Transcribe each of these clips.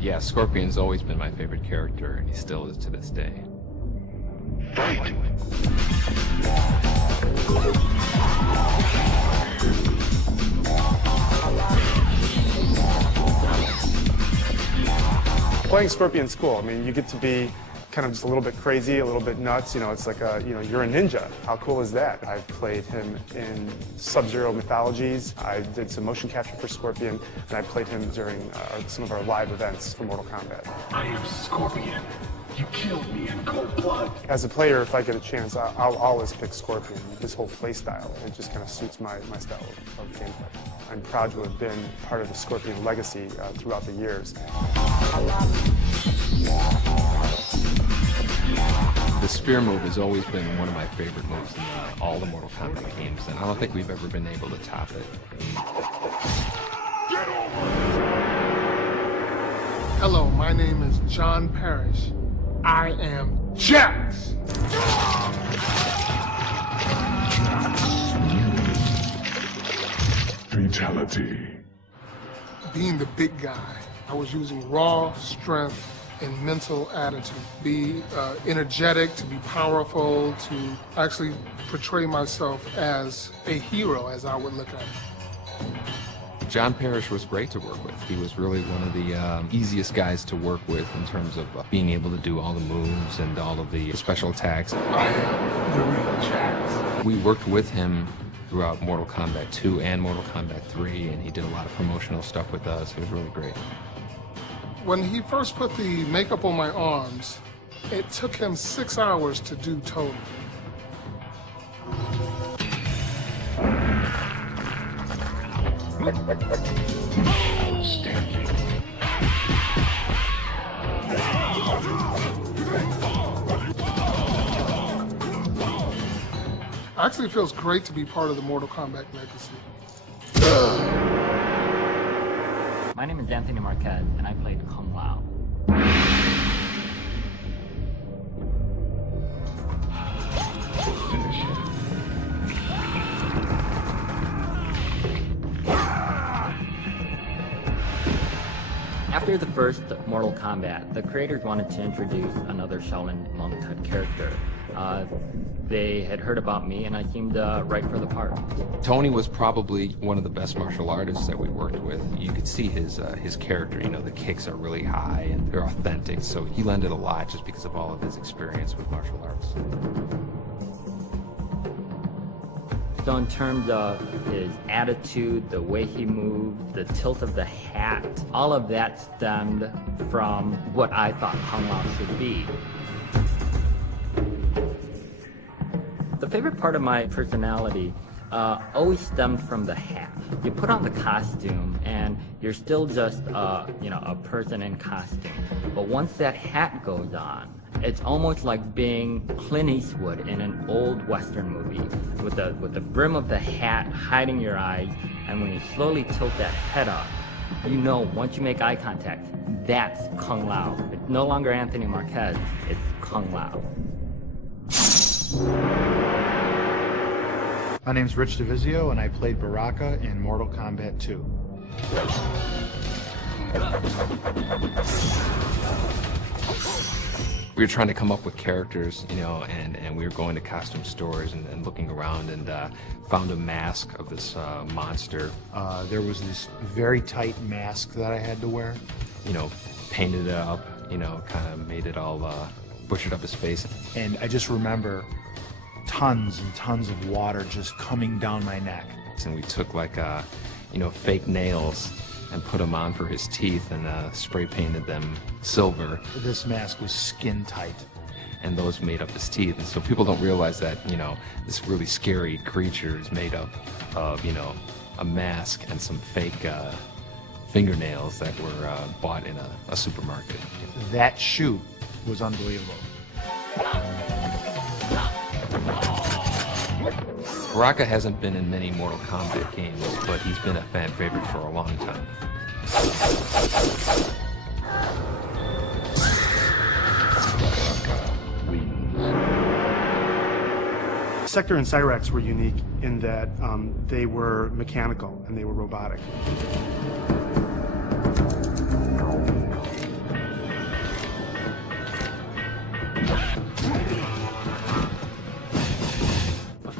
Yeah, Scorpion's always been my favorite character, and he still is to this day. Fight! Playing Scorpion's cool. I mean, you get to be kind of just a little bit crazy, a little bit nuts. You know, it's like you're a ninja. How cool is that? I've played him in Sub-Zero mythologies. I did some motion capture for Scorpion, and I played him during some of our live events for Mortal Kombat. I am Scorpion. You killed me in cold blood. As a player, if I get a chance, I'll always pick Scorpion. His whole play style, it just kind of suits my style of gameplay. I'm proud to have been part of the Scorpion legacy throughout the years. The spear move has always been one of my favorite moves in all the Mortal Kombat games, and I don't think we've ever been able to top it. Hello, my name is John Parrish. I am Jax! Fatality. Being the big guy, I was using raw strength and mental attitude. Be energetic, to be powerful, to actually portray myself as a hero, as I would look at it. John Parrish was great to work with. He was really one of the easiest guys to work with in terms of being able to do all the moves and all of the special attacks. I am the real Jax. We worked with him throughout Mortal Kombat 2 and Mortal Kombat 3, and he did a lot of promotional stuff with us. It was really great. When he first put the makeup on my arms, it took him 6 hours to do total. Outstanding. Actually, it feels great to be part of the Mortal Kombat legacy. My name is Anthony Marquez, and I played Kung Lao. Finish him. After the first Mortal Kombat, the creators wanted to introduce another Shaolin monk type character. They had heard about me, and I seemed right for the part. Tony was probably one of the best martial artists that we worked with. You could see his character, you know, the kicks are really high and they're authentic, so he lended a lot just because of all of his experience with martial arts. So in terms of his attitude, the way he moved, the tilt of the hat, all of that stemmed from what I thought Kung Lao should be. The favorite part of my personality always stemmed from the hat. You put on the costume and you're still just a person in costume. But once that hat goes on, it's almost like being Clint Eastwood in an old Western movie with the brim of the hat hiding your eyes, and when you slowly tilt that head up, you know once you make eye contact, that's Kung Lao. It's no longer Anthony Marquez, it's Kung Lao. My name's Rich DeVizio, and I played Baraka in Mortal Kombat 2. We were trying to come up with characters, you know, and we were going to costume stores and looking around and found a mask of this monster. There was this very tight mask that I had to wear. You know, painted it up, you know, kind of made it all, butchered up his face. And I just remember tons and tons of water just coming down my neck. And we took like, you know, fake nails and put them on for his teeth and spray painted them silver. This mask was skin tight. And those made up his teeth. And so people don't realize that, you know, this really scary creature is made up of, you know, a mask and some fake fingernails that were bought in a supermarket. That shoot was unbelievable. Baraka hasn't been in many Mortal Kombat games, but he's been a fan favorite for a long time. Sector and Cyrax were unique in that they were mechanical and they were robotic.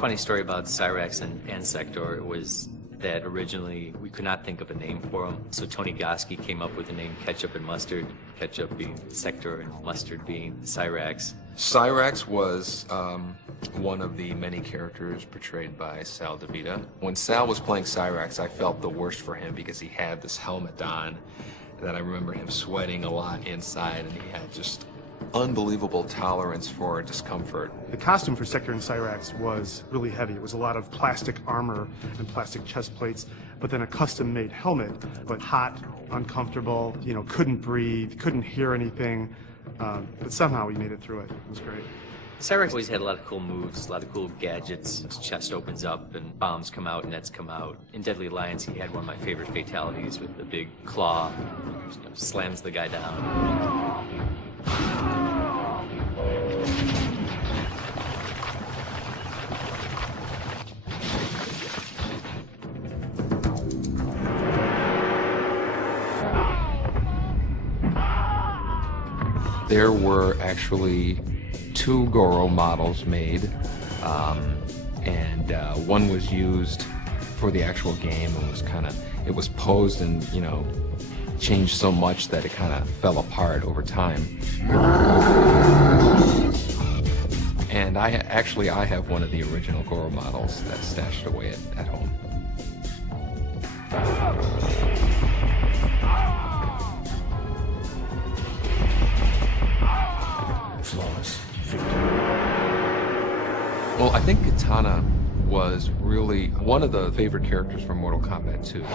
funny story about Cyrax and Sector was that originally we could not think of a name for them. So Tony Goski came up with the name Ketchup and Mustard, Ketchup being Sector and Mustard being Cyrax. Cyrax was one of the many characters portrayed by Sal DeVita. When Sal was playing Cyrax, I felt the worst for him because he had this helmet on that I remember him sweating a lot inside, and he had just unbelievable tolerance for discomfort. The costume for Sector and Cyrax was really heavy. It was a lot of plastic armor and plastic chest plates, but then a custom-made helmet, but hot, uncomfortable, you know, couldn't breathe, couldn't hear anything, but somehow we made it through it. It was great. Cyrax always had a lot of cool moves, a lot of cool gadgets. His chest opens up and bombs come out, nets come out. In Deadly Alliance, he had one of my favorite fatalities with the big claw, slams the guy down. There were actually 2 Goro models made, and one was used for the actual game and was it was posed and, you know, changed so much that it kind of fell apart over time. And I have one of the original Goro models that's stashed away at home. Flawless victory. Well, I think Katana was really one of the favorite characters from Mortal Kombat 2.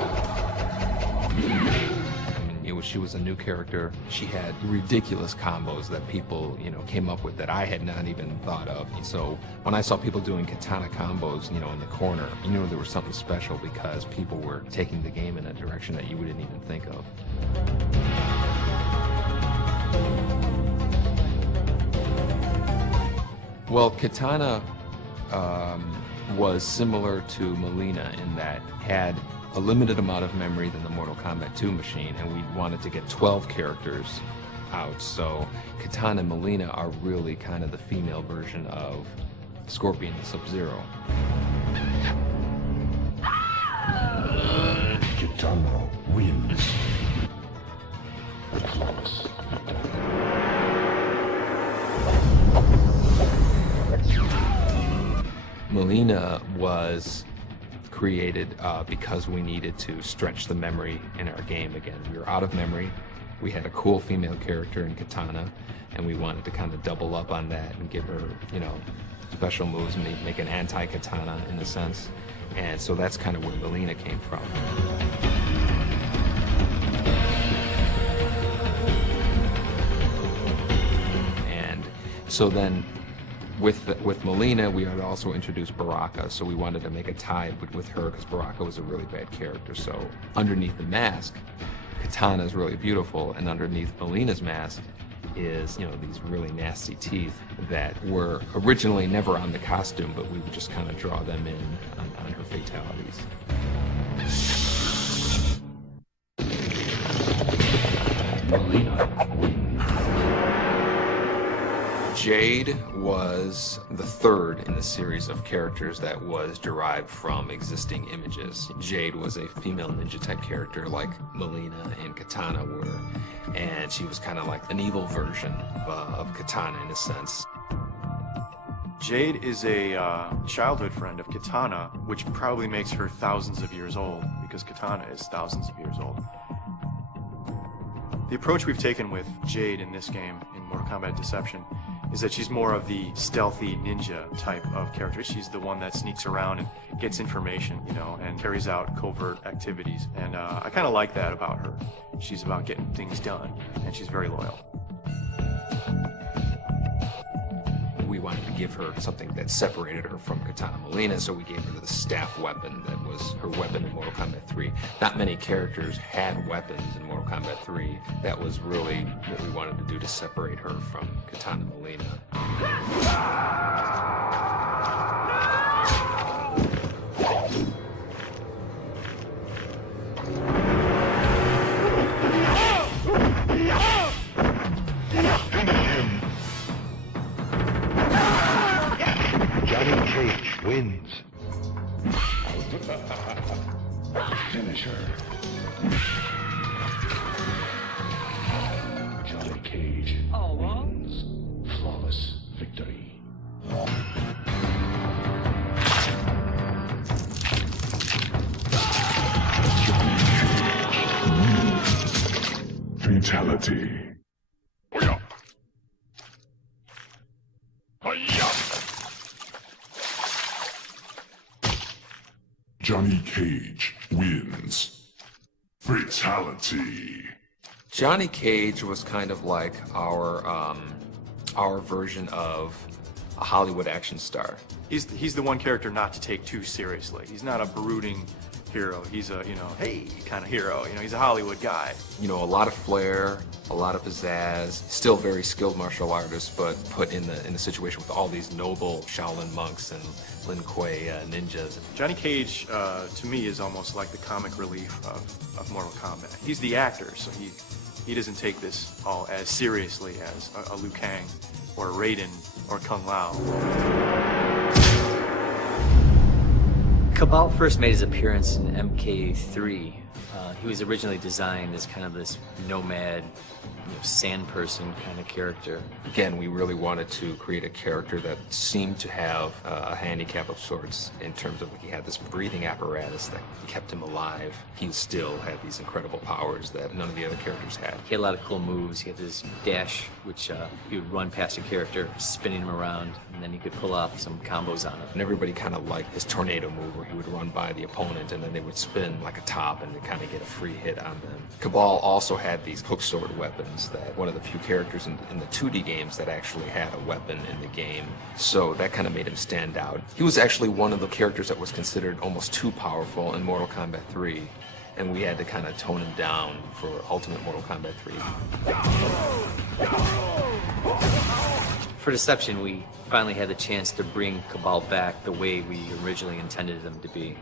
She was a new character. She had ridiculous combos that people, you know, came up with that I had not even thought of. And so when I saw people doing Katana combos, you know, in the corner, you knew there was something special because people were taking the game in a direction that you didn't even think of. Well, Katana was similar to Melina in that had a limited amount of memory than the Mortal Kombat 2 machine, and we wanted to get 12 characters out. So Katana and Melina are really kind of the female version of Scorpion and Sub-Zero. Kitana wins. Flawless victory. Melina was created because we needed to stretch the memory in our game again. We were out of memory. We had a cool female character in Katana, and we wanted to kind of double up on that and give her, you know, special moves, make an anti-Katana in a sense. And so that's kind of where Melina came from. And so then with Melina, we had also introduced Baraka, so we wanted to make a tie with her because Baraka was a really bad character. So underneath the mask, Katana is really beautiful, and underneath Melina's mask is, you know, these really nasty teeth that were originally never on the costume, but we would just kind of draw them in on her fatalities. Melina wins. Jade was the third in the series of characters that was derived from existing images. Jade was a female ninja type character like Melina and Katana were, and she was kind of like an evil version of Katana in a sense. Jade is a childhood friend of Katana, which probably makes her thousands of years old, because Katana is thousands of years old. The approach we've taken with Jade in this game, in Mortal Kombat Deception, is that she's more of the stealthy ninja type of character. She's the one that sneaks around and gets information, you know, and carries out covert activities. And I kind of like that about her. She's about getting things done, and she's very loyal. We wanted to give her something that separated her from Katana Melina, so we gave her the staff weapon that was her weapon in Mortal Kombat 3. Not many characters had weapons in Mortal Kombat 3. That was really what we wanted to do to separate her from Katana Melina. Johnny Cage wins. creature. Johnny Cage wins. Flawless victory. Fatality. Hi-ya. Hi-ya. Johnny Cage wins. Fatality. Johnny Cage was kind of like our version of a Hollywood action star. He's the one character not to take too seriously. He's not a brooding hero. He's a, hey kind of hero. He's a Hollywood guy. A lot of flair, a lot of pizzazz, still very skilled martial artist, but put in the situation with all these noble Shaolin monks and Lin Kuei ninjas. Johnny Cage, to me, is almost like the comic relief of Mortal Kombat. He's the actor, so he doesn't take this all as seriously as a Liu Kang or Raiden or Kung Lao. Cabal first made his appearance in MK3. He was originally designed as kind of this nomad, sand person kind of character. Again, we really wanted to create a character that seemed to have a handicap of sorts in terms of he had this breathing apparatus that kept him alive. He still had these incredible powers that none of the other characters had. He had a lot of cool moves. He had this dash, which he would run past a character, spinning him around, and then he could pull off some combos on him. And everybody kind of liked his tornado move where he would run by the opponent and then they would spin like a top and they kind of get a free hit on them. Cabal also had these hook sword weapons that one of the few characters in the 2D games that actually had a weapon in the game. So that kind of made him stand out. He was actually one of the characters that was considered almost too powerful in Mortal Kombat 3. And we had to kind of tone him down for Ultimate Mortal Kombat 3. For Deception, we finally had the chance to bring Cabal back the way we originally intended him to be.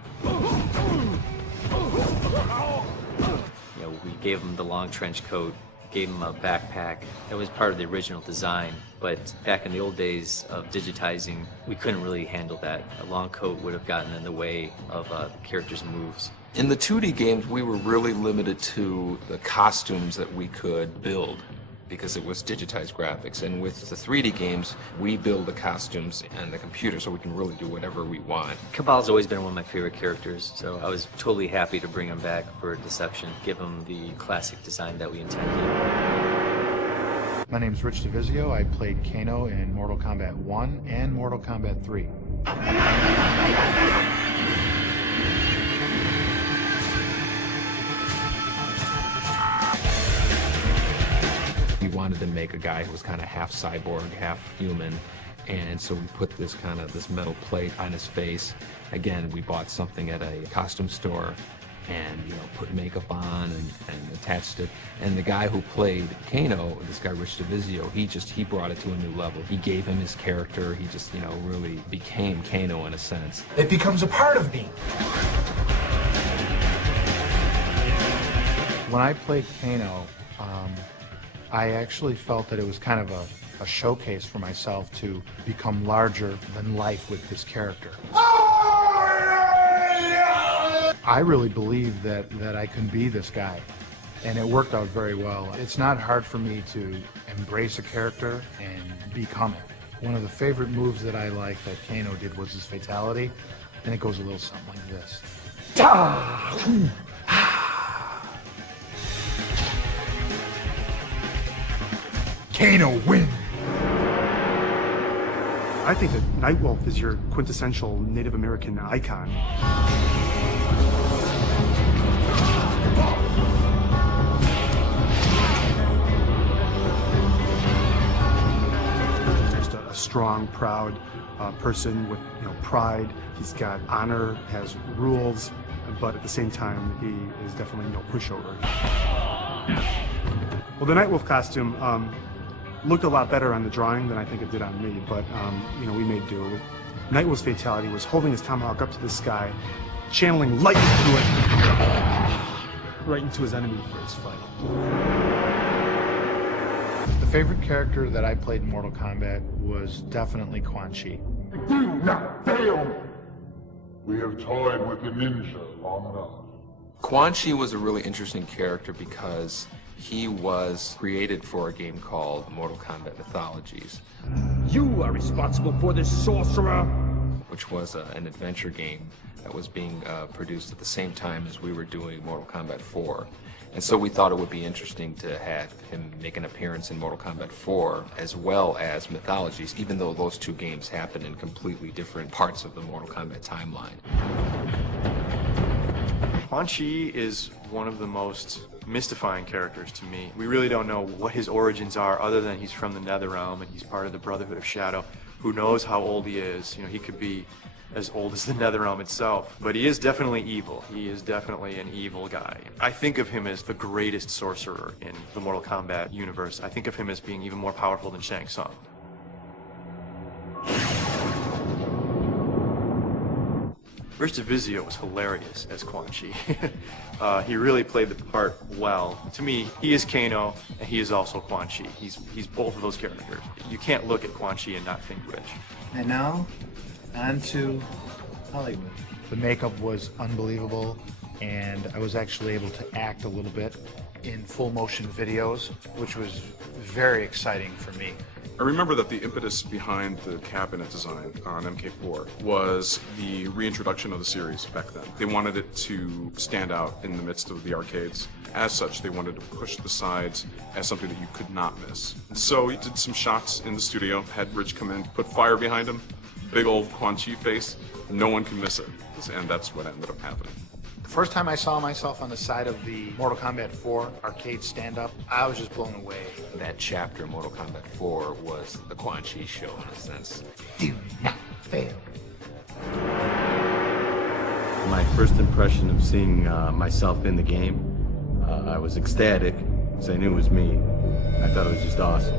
We gave him the long trench coat, gave him a backpack. That was part of the original design, but back in the old days of digitizing, we couldn't really handle that. A long coat would have gotten in the way of the character's moves. In the 2D games, we were really limited to the costumes that we could build because it was digitized graphics. And with the 3D games, we build the costumes and the computer so we can really do whatever we want. Cabal's always been one of my favorite characters, so I was totally happy to bring him back for Deception, give him the classic design that we intended. My name's Rich DeVizio. I played Kano in Mortal Kombat 1 and Mortal Kombat 3. We wanted to make a guy who was kind of half cyborg, half human, and so we put this metal plate on his face. Again, we bought something at a costume store and put makeup on and attached it. And the guy who played Kano, this guy Rich DeVizio, he brought it to a new level. He gave him his character. He just really became Kano in a sense. It becomes a part of me. When I played Kano, I actually felt that it was kind of a showcase for myself to become larger than life with this character. I really believed that I can be this guy, and it worked out very well. It's not hard for me to embrace a character and become it. One of the favorite moves that I like that Kano did was his fatality, and it goes a little something like this. Kano win! I think that Nightwolf is your quintessential Native American icon. Just a strong, proud person with pride. He's got honor, has rules, but at the same time, he is definitely no pushover. Well, the Nightwolf costume looked a lot better on the drawing than I think it did on me, but we made do. Nightwolf's fatality was holding his tomahawk up to the sky, channeling light through it, right into his enemy for his fight. The favorite character that I played in Mortal Kombat was definitely Quan Chi. Do not fail! We have toyed with the ninja long enough. Quan Chi was a really interesting character because he was created for a game called Mortal Kombat Mythologies. You are responsible for this sorcerer! Which was an adventure game that was being produced at the same time as we were doing Mortal Kombat 4. And so we thought it would be interesting to have him make an appearance in Mortal Kombat 4 as well as Mythologies, even though those two games happen in completely different parts of the Mortal Kombat timeline. Quan Chi is one of the most mystifying characters to me. We really don't know what his origins are other than he's from the Netherrealm and he's part of the Brotherhood of Shadow. Who knows how old he is? You know, he could be as old as the Netherrealm itself. But he is definitely evil. He is definitely an evil guy. I think of him as the greatest sorcerer in the Mortal Kombat universe. I think of him as being even more powerful than Shang Tsung. Rich DeVizio was hilarious as Quan Chi. He really played the part well. To me, he is Kano, and he is also Quan Chi. He's both of those characters. You can't look at Quan Chi and not think Rich. And now, on to Hollywood. The makeup was unbelievable, and I was actually able to act a little bit in full motion videos, which was very exciting for me. I remember that the impetus behind the cabinet design on MK4 was the reintroduction of the series back then. They wanted it to stand out in the midst of the arcades. As such, they wanted to push the sides as something that you could not miss. So we did some shots in the studio, had Rich come in, put fire behind him, big old Quan Chi face, no one can miss it. And that's what ended up happening. The first time I saw myself on the side of the Mortal Kombat 4 arcade stand-up, I was just blown away. That chapter, Mortal Kombat 4, was the Quan Chi show in a sense. Do not fail. My first impression of seeing myself in the game, I was ecstatic, because I knew it was me. I thought it was just awesome.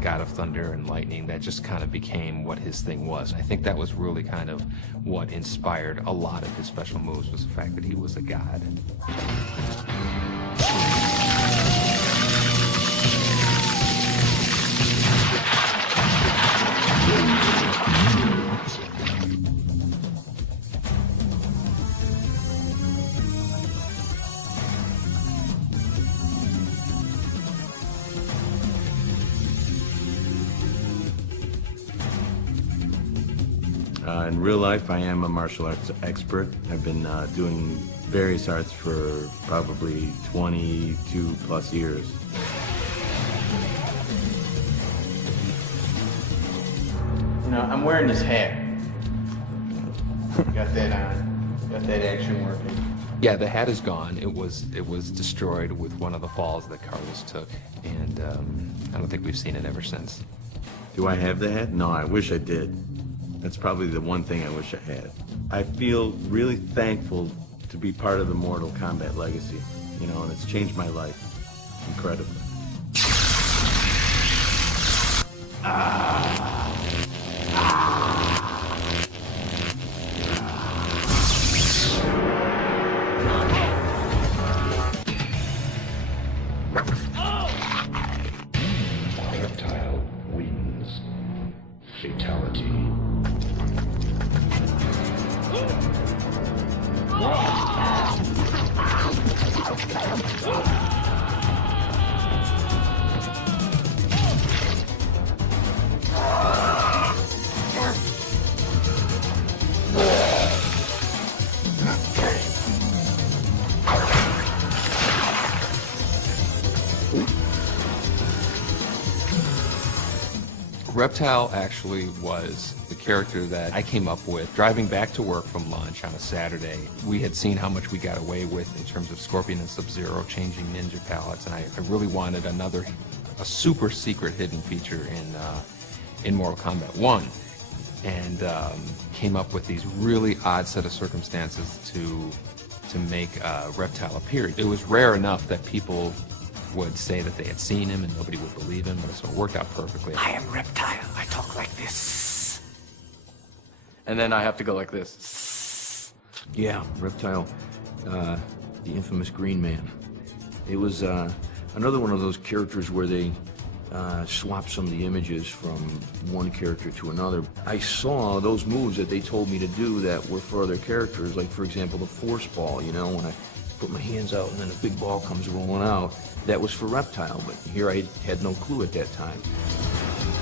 God of Thunder and Lightning, that just kind of became what his thing was. I think that was really kind of what inspired a lot of his special moves, was the fact that he was a god. In real life, I am a martial arts expert. I've been doing various arts for probably 22 plus years. You know, I'm wearing this hat. Got that on. Got that action working. Yeah, the hat is gone. It was destroyed with one of the falls that Carlos took, and I don't think we've seen it ever since. Do I have the hat? No, I wish I did. That's probably the one thing I wish I had. I feel really thankful to be part of the Mortal Kombat legacy, you know, and it's changed my life incredibly. Reptile wins. Fatality. Reptile actually was the character that I came up with driving back to work from lunch on a Saturday. We had seen how much we got away with in terms of Scorpion and Sub-Zero changing ninja palettes, and I really wanted a super secret hidden feature in Mortal Kombat 1, and came up with these really odd set of circumstances to make Reptile appear. It was rare enough that people would say that they had seen him and nobody would believe him, but so it worked out perfectly. I am Reptile. I talk like this. And then I have to go like this. Yeah, Reptile, the infamous Green Man. It was another one of those characters where they swap some of the images from one character to another, I saw those moves that they told me to do that were for other characters, like for example the force ball, you know, when I put my hands out and then a big ball comes rolling out. That was for Reptile, but here I had no clue at that time.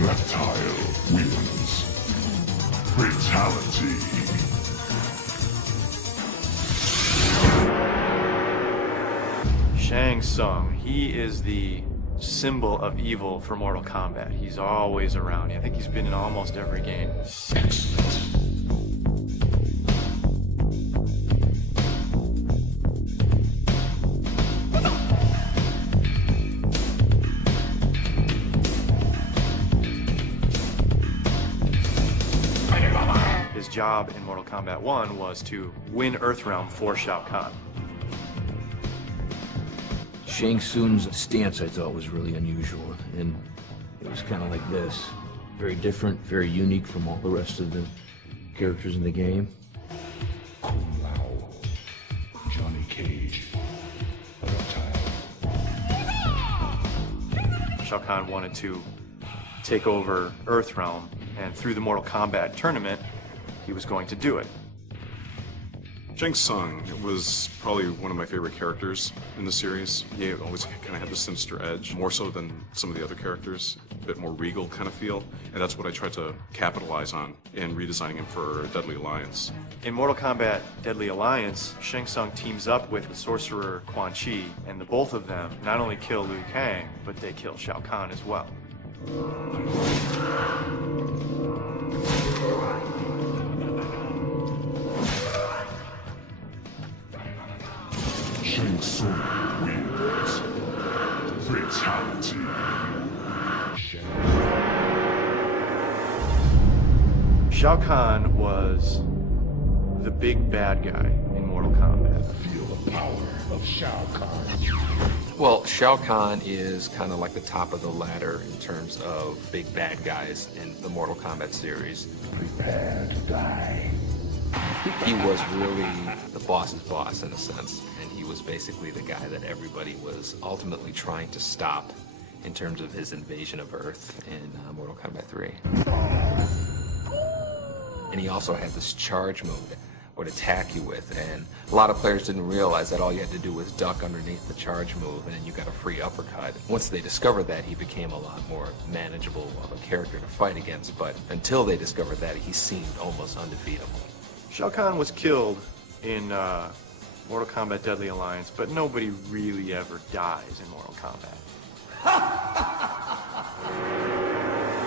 Reptile wins. Fatality. Shang Tsung, he is the symbol of evil for Mortal Kombat. He's always around. I think he's been in almost every game. His job in Mortal Kombat 1 was to win Earthrealm for Shao Kahn. Shang Tsung's stance I thought was really unusual, and it was kind of like this. Very different, very unique from all the rest of the characters in the game. Kung Lao, Johnny Cage, Reptile. Shao Kahn wanted to take over Earthrealm, and through the Mortal Kombat tournament, he was going to do it. Shang Tsung was probably one of my favorite characters in the series. He always kind of had the sinister edge, more so than some of the other characters, a bit more regal kind of feel, and that's what I tried to capitalize on in redesigning him for Deadly Alliance. In Mortal Kombat Deadly Alliance, Shang Tsung teams up with the sorcerer Quan Chi, and the both of them not only kill Liu Kang, but they kill Shao Kahn as well. Shang Tsung wins. Fatality. Shao Kahn was the big bad guy in Mortal Kombat. Feel the power of Shao Kahn. Well, Shao Kahn is kind of like the top of the ladder in terms of big bad guys in the Mortal Kombat series. Prepare to die. He was really the boss's boss in a sense, and he was basically the guy that everybody was ultimately trying to stop in terms of his invasion of Earth in Mortal Kombat 3. And he also had this charge move that would attack you with, and a lot of players didn't realize that all you had to do was duck underneath the charge move and then you got a free uppercut. Once they discovered that, he became a lot more manageable of a character to fight against, but until they discovered that, he seemed almost undefeatable. Shao Kahn was killed in Mortal Kombat Deadly Alliance, but nobody really ever dies in Mortal Kombat.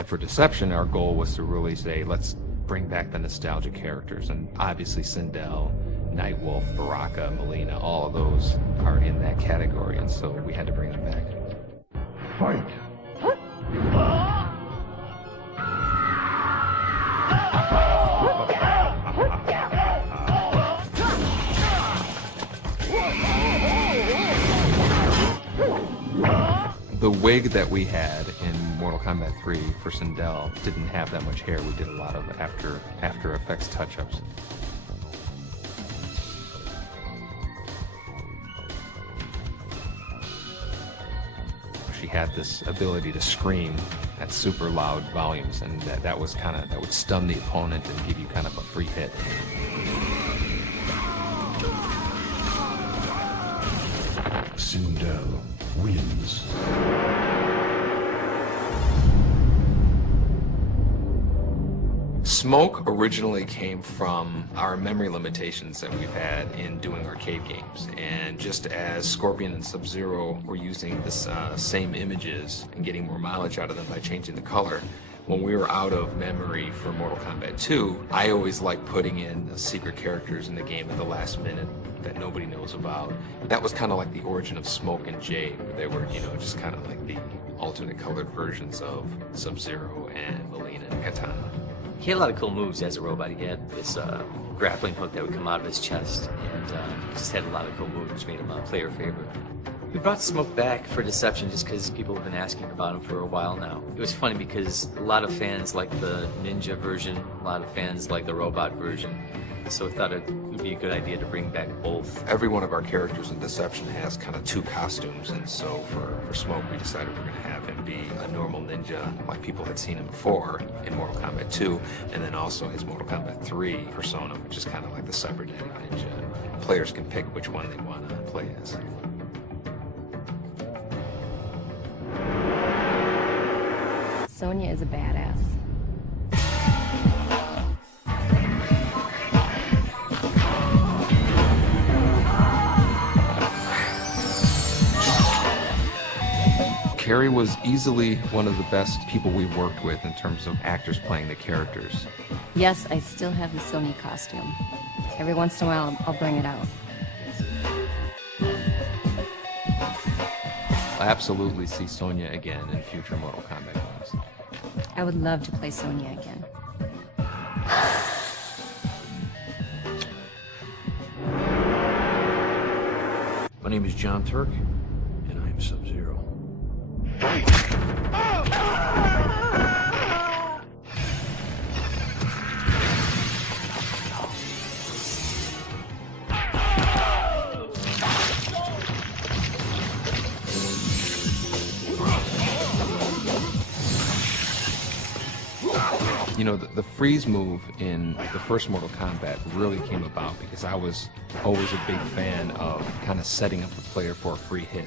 For Deception, our goal was to really say, let's bring back the nostalgia characters, and obviously Sindel, Nightwolf, Baraka, Melina, all of those are in that category, and so we had to bring them back. Fight. The wig that we had in Mortal Kombat 3 for Sindel didn't have that much hair. We did a lot of After Effects touch-ups. She had this ability to scream at super loud volumes, and that was kind of, that would stun the opponent and give you kind of a free hit. Sindel wins. Smoke originally came from our memory limitations that we've had in doing arcade games, and just as Scorpion and Sub-Zero were using this same images and getting more mileage out of them by changing the color, when we were out of memory for Mortal Kombat 2, I always liked putting in secret characters in the game at the last minute that nobody knows about. That was kind of like the origin of Smoke and Jade. They were, you know, just kind of like the alternate colored versions of Sub-Zero and Melina and Katana. He had a lot of cool moves as a robot. He had this grappling hook that would come out of his chest, and he just had a lot of cool moves, which made him a player favorite. We brought Smoke back for Deception just because people have been asking about him for a while now. It was funny because a lot of fans like the ninja version, a lot of fans like the robot version, So I thought it would be a good idea to bring back both. Every one of our characters in Deception has kind of two costumes, and so for Smoke, we decided we're going to have him be a normal ninja, like people had seen him before in Mortal Kombat 2, and then also his Mortal Kombat 3 persona, which is kind of like the cybernetic ninja. Players can pick which one they want to play as. Sonya is a badass. Carrie was easily one of the best people we've worked with in terms of actors playing the characters. Yes, I still have the Sonya costume. Every once in a while, I'll bring it out. I absolutely see Sonya again in future Mortal Kombat games. I would love to play Sonya again. My name is John Turk, and I am Sub-Zero. You know, the freeze move in the first Mortal Kombat really came about because I was always a big fan of kind of setting up the player for a free hit.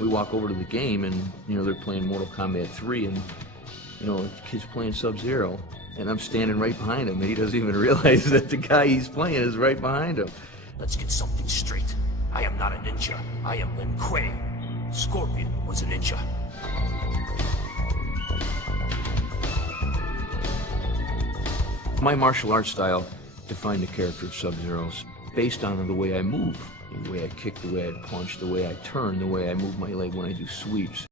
We walk over to the game and, you know, they're playing Mortal Kombat 3 and, you know, the kid's playing Sub-Zero and I'm standing right behind him and he doesn't even realize that the guy he's playing is right behind him. Let's get something straight. I am not a ninja. I am Lin Kuei. Scorpion was a ninja. My martial arts style defined the character of Sub-Zero's based on the way I move, the way I kick, the way I punch, the way I turn, the way I move my leg when I do sweeps.